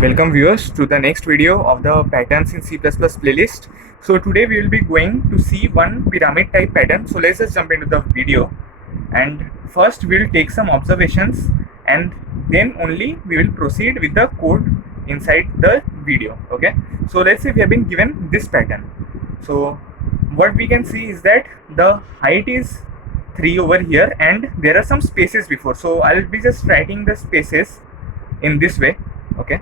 Welcome viewers to the next video of the patterns in C++ playlist. So today we will be going to see one pyramid type pattern. So let's just jump into the video, and first we will take some observations and then only we will proceed with the code inside the video. Okay, so let's say we have been given this pattern. So what we can see is that the height is 3 over here and there are some spaces before. So I'll be just writing the spaces in this way. Okay,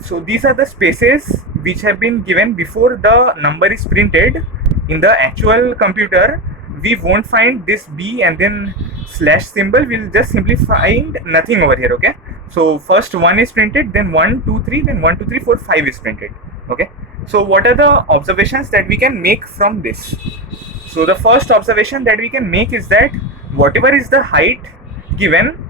so these are the spaces which have been given before the number is printed. In the actual computer we won't find this b and then slash symbol, we'll just simply find nothing over here. Okay, so first 1 is printed, then 1 2 3, then 1 2 3 4 5 is printed. Okay, so what are the observations that we can make from this? So the first observation that we can make is that whatever is the height given,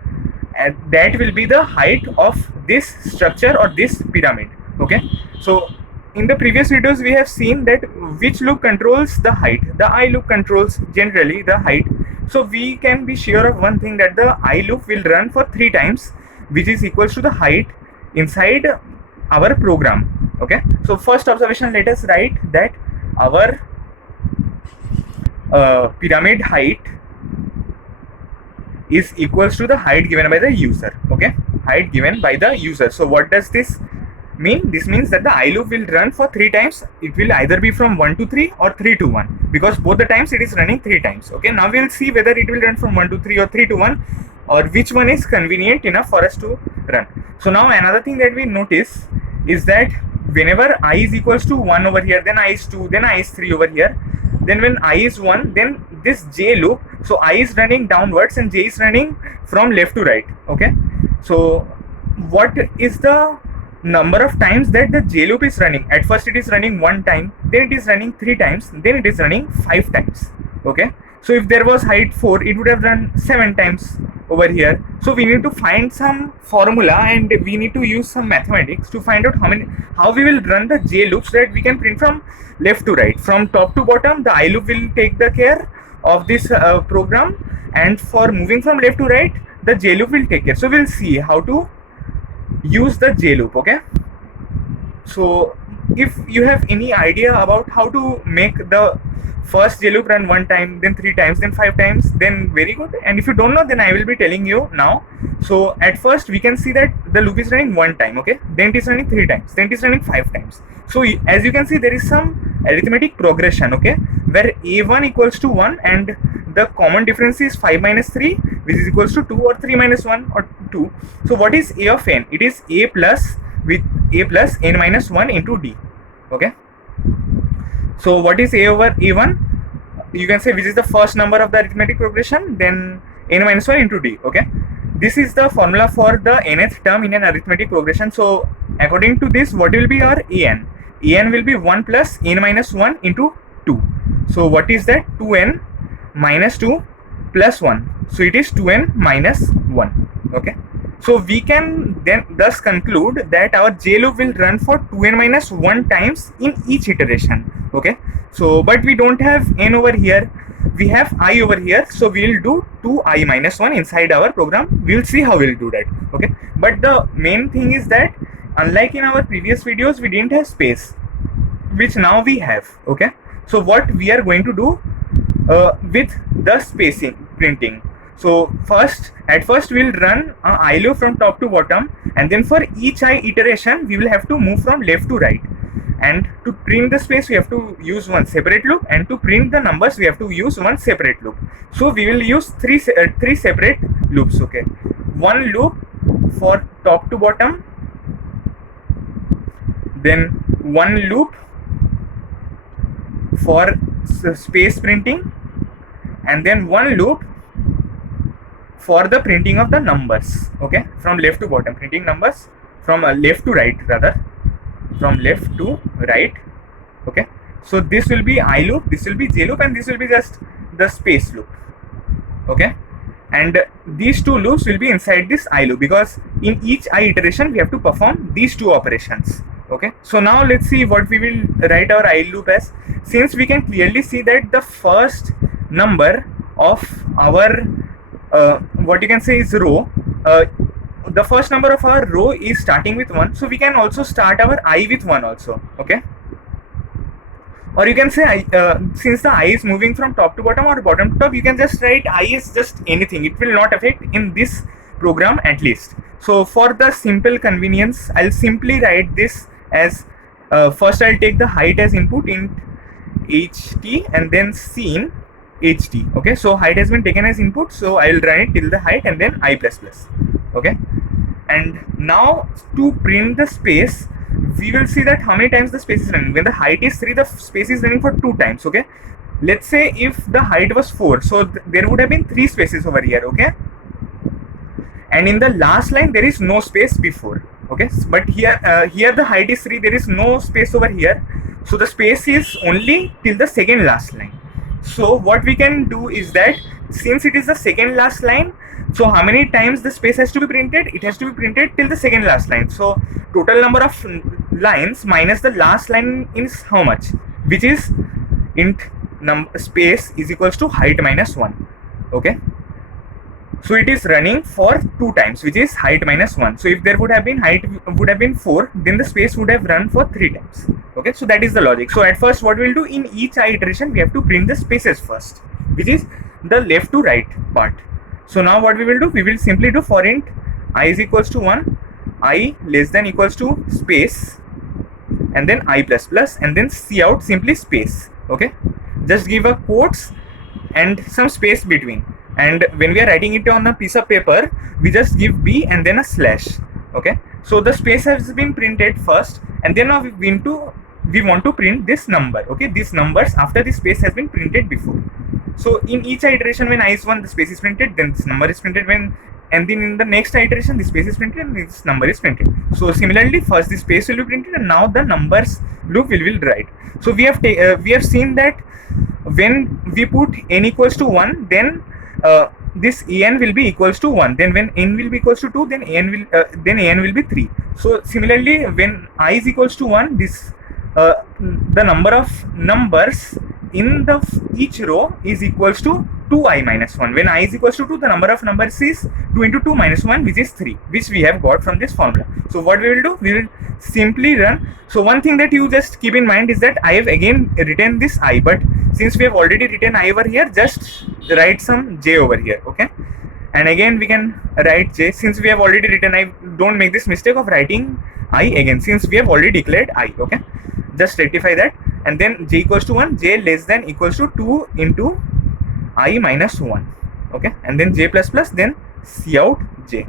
and that will be the height of this structure or this pyramid. Okay, so in the previous videos we have seen that which loop controls the height. The I loop controls generally the height. So we can be sure of one thing, that the I loop will run for 3 times, which is equals to the height inside our program. Okay, so first observation, let us write that our pyramid height is equals to the height given by the user. Okay, height given by the user. So what does this mean? This means that the I loop will run for 3 times. It will either be from 1 to 3 or 3 to 1, because both the times it is running 3 times. Okay, now we will see whether it will run from 1 to 3 or 3 to 1, or which one is convenient enough for us to run. So now another thing that we notice is that whenever I is equals to 1 over here, then I is 2, then I is 3 over here, then when I is 1, then this j loop, so I is running downwards and j is running from left to right. Okay, so what is the number of times that the j loop is running? At first it is running 1 time, then it is running 3 times, then it is running 5 times. Okay, so if there was height 4, it would have run 7 times over here. So we need to find some formula and we need to use some mathematics to find out how we will run the j loop, so that we can print from left to right. From top to bottom, the I loop will take the care of this program, and for moving from left to right, the j loop will take care. So we'll see how to use the j loop. Okay, so if you have any idea about how to make the first j loop run 1 time, then 3 times, then 5 times, then very good. And if you don't know, then I will be telling you now. So at first we can see that the loop is running 1 time. Okay, then it is running 3 times, then it is running 5 times. So as you can see, there is some arithmetic progression. Okay, where a1 equals to 1 and the common difference is 5 minus 3, which is equals to 2, or 3 minus 1 or 2. So what is a of n? It is a plus with a plus n minus 1 into d. Okay, so what is a over a1? You can say which is the first number of the arithmetic progression, then n minus 1 into d. Okay, this is the formula for the nth term in an arithmetic progression. So according to this, what will be our an? An will be 1 plus n minus 1 into 2. So what is that? 2n minus 2 plus 1. So it is 2n minus 1. Okay, so we can then thus conclude that our j loop will run for 2n minus 1 times in each iteration. Okay, so but we don't have n over here, we have I over here, so we'll do 2i minus 1 inside our program. We'll see how we'll do that. Okay, but the main thing is that unlike in our previous videos, we didn't have space, which now we have. Okay, so what we are going to do with the spacing printing. So at first we'll run I loop from top to bottom, and then for each I iteration we will have to move from left to right. And to print the space we have to use one separate loop, and to print the numbers we have to use one separate loop. So we will use three separate loops. Okay, one loop for top to bottom, then one loop for space printing, and then one loop for the printing of the numbers. Okay, from left to bottom, printing numbers from left to right, rather from left to right. Okay, so this will be I loop, this will be j loop, and this will be just the space loop. Okay, and these two loops will be inside this I loop, because in each I iteration we have to perform these two operations. Okay, so now let's see what we will write our I loop as. Since we can clearly see that the first number of our what you can say is row, the first number of our row is starting with 1, so we can also start our I with 1 also, okay? Or you can say since the I is moving from top to bottom or bottom to top, you can just write I is just anything. It will not affect in this program at least. So for the simple convenience, I'll simply write this as first I'll take the height as input in ht and then scene ht. Okay, so height has been taken as input, so I'll run it till the height and then I plus plus. Okay, and now to print the space, we will see that how many times the space is running. When the height is 3, the space is running for 2 times. Okay, let's say if the height was 4, so there would have been 3 spaces over here. Okay, and in the last line there is no space before. Okay, but here the height is 3, there is no space over here, so the space is only till the second last line. So what we can do is that since it is the second last line, so how many times the space has to be printed? It has to be printed till the second last line. So total number of lines minus the last line is how much, which is int space is equals to height minus 1. Okay, so it is running for 2 times, which is height minus 1. So if there would have been height would have been 4, then the space would have run for 3 times. Okay, so that is the logic. So at first what we'll do, in each I iteration we have to print the spaces first, which is the left to right part. So now what we will do, we will simply do for int I is equals to 1, I less than equals to space, and then I plus plus, and then cout simply space. Okay, just give a quotes and some space between, and when we are writing it on a piece of paper, we just give b and then a slash. Okay, so the space has been printed first, and then now we want to print this number. Okay, these numbers after the space has been printed before. So in each iteration, when I is 1, the space is printed, then this number is printed, and then in the next iteration the space is printed and this number is printed. So similarly, first the space will be printed and now the numbers loop will write. So we have seen that when we put n equals to 1, then this en will be equals to 1. Then when n will be equals to 2, then an will be 3. So similarly, when I is equals to 1, this the number of numbers in the each row is equals to 2i minus 1. When I is equals to 2, the number of numbers is 2 into 2 minus 1, which is 3, which we have got from this formula. So what we will do, we will simply run. So one thing that you just keep in mind is that I have again written this I, but since we have already written I over here, just write some j over here. Okay, and again we can write j. Since we have already written I, don't make this mistake of writing I again, since we have already declared I. Okay, just rectify that, and then j equals to 1, j less than equals to 2 into I minus 1. Okay, and then j plus plus, then cout j.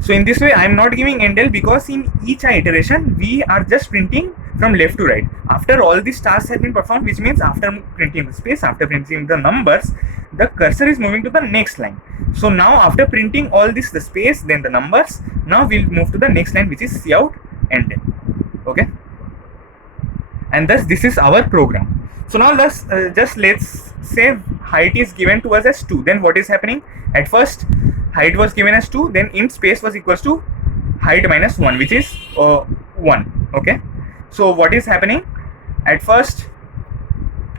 So in this way I am not giving endl, because in each iteration we are just printing from left to right. After all these tasks have been performed, which means after printing the space, after printing the numbers, the cursor is moving to the next line. So now after printing all this, the space, then the numbers, now we'll move to the next line, which is cout endl. Okay, and thus this is our program. So now let's say height is given to us as 2. Then what is happening? At first height was given as 2, then int space was equals to height minus 1, which is 1. Okay, so what is happening? At first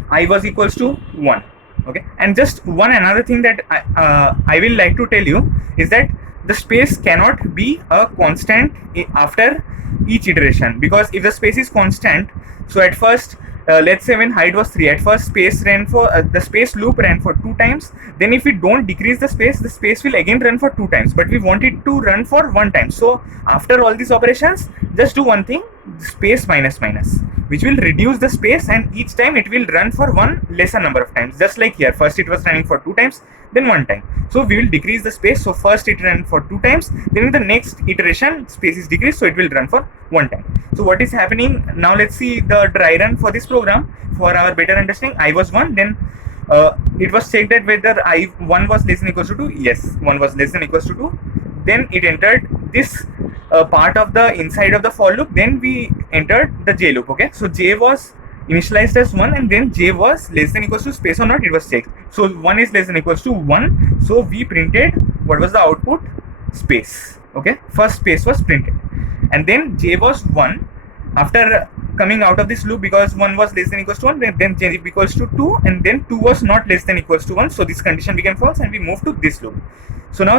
I was equals to 1. Okay, and just one another thing that I will like to tell you is that the space cannot be a constant after each iteration, because if the space is constant, so at first let's say when height was 3, at first space ran for the space loop ran for 2 times. Then if we don't decrease the space will again run for 2 times, but we want it to run for 1 time. So after all these operations, just do one thing, space minus minus, which will reduce the space, and each time it will run for one lesser number of times. Just like here, first it was running for 2 times, then 1 time. So we will decrease the space. So first it ran for 2 times, then in the next iteration space is decreased, so it will run for 1 time. So what is happening now? Let's see the dry run for this program for our better understanding. I was 1, then it was checked that whether I1 was less than equals to 2. Yes, 1 was less than equals to 2. Then it entered this part of the inside of the for loop. Then we entered the j loop. Okay, so j was initialized as 1, and then j was less than equals to space or not, it was checked. So 1 is less than equals to 1, so we printed what was the output? Space. Okay, first space was printed, and then j was 1. After coming out of this loop because 1 was less than equals to 1, then j equals to 2, and then 2 was not less than equals to 1, so this condition became false and we move to this loop. So now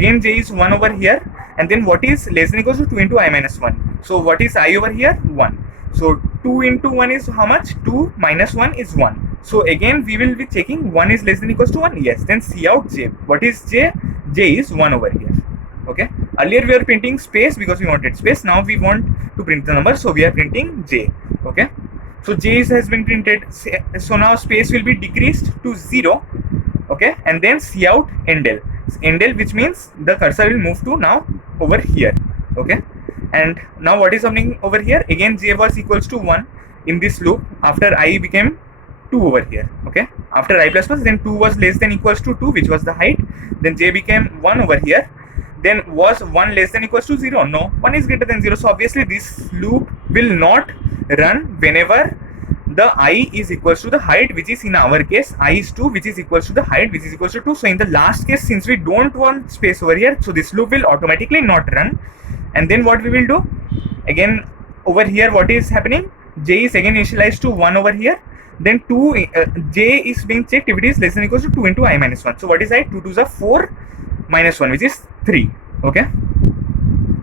again j is 1 over here, and then what is less than equals to 2 into I minus 1. So what is I over here? 1. So 2 into 1 is how much? 2 minus 1 is 1. So again we will be checking 1 is less than equals to 1. Yes, then see out j. What is j? J is 1 over here. Okay, earlier we were printing space because we wanted space. Now we want to print the number, so we are printing j. Okay, so j has been printed. So now space will be decreased to 0. Okay, and then see out endl, which means the cursor will move to now over here. Okay, and now what is happening over here? Again j was equals to 1 in this loop after I became 2 over here. Okay, after I plus plus, then 2 was less than equals to 2, which was the height. Then j became 1 over here. Then was 1 less than equals to 0? No, 1 is greater than 0. So obviously this loop will not run whenever the I is equals to the height, which is in our case I is 2, which is equals to the height, which is equals to 2. So in the last case, since we don't want space over here, so this loop will automatically not run. And then what we will do? Again over here, what is happening? J is again initialized to 1 over here. Then j is being checked if it is less than equals to 2 into I minus 1. So what is I? 2 2s are 4 minus 1, which is 3. Okay,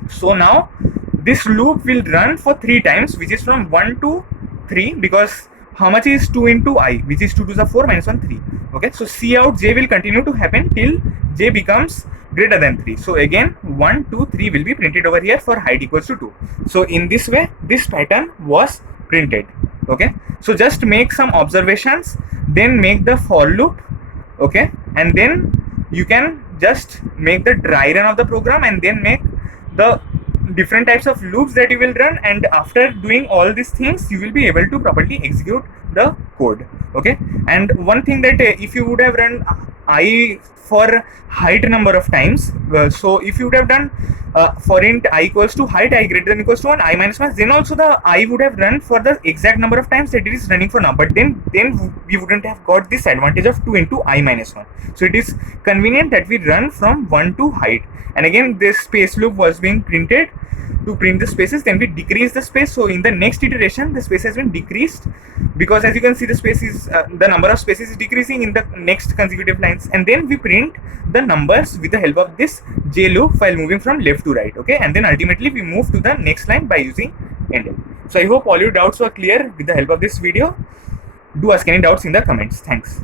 so now this loop will run for 3 times, which is from 1 to 3, because how much is 2 into I, which is 2 2s are 4 minus 1 3. Okay, so see out j will continue to happen till j becomes greater than 3. So again 1 2 3 will be printed over here for height equals to 2. So in this way this pattern was printed. Okay, so just make some observations, then make the for loop. Okay, and then you can just make the dry run of the program and then make the different types of loops that you will run, and after doing all these things you will be able to properly execute the code. Okay, and one thing that if you would have run I for height number of times, so if you would have done for int I equals to height I greater than equals to 1 I minus 1, then also the I would have run for the exact number of times that it is running for now, but then we wouldn't have got this advantage of 2 into I minus 1. So it is convenient that we run from 1 to height. And again this space loop was being printed to print the spaces, then we decrease the space. So in the next iteration the space has been decreased, because as you can see the space is the number of spaces is decreasing in the next consecutive lines, and then we print the numbers with the help of this j loop while moving from left to right. Okay, and then ultimately we move to the next line by using endl. So I hope all your doubts were clear with the help of this video. Do ask any doubts in the comments. Thanks.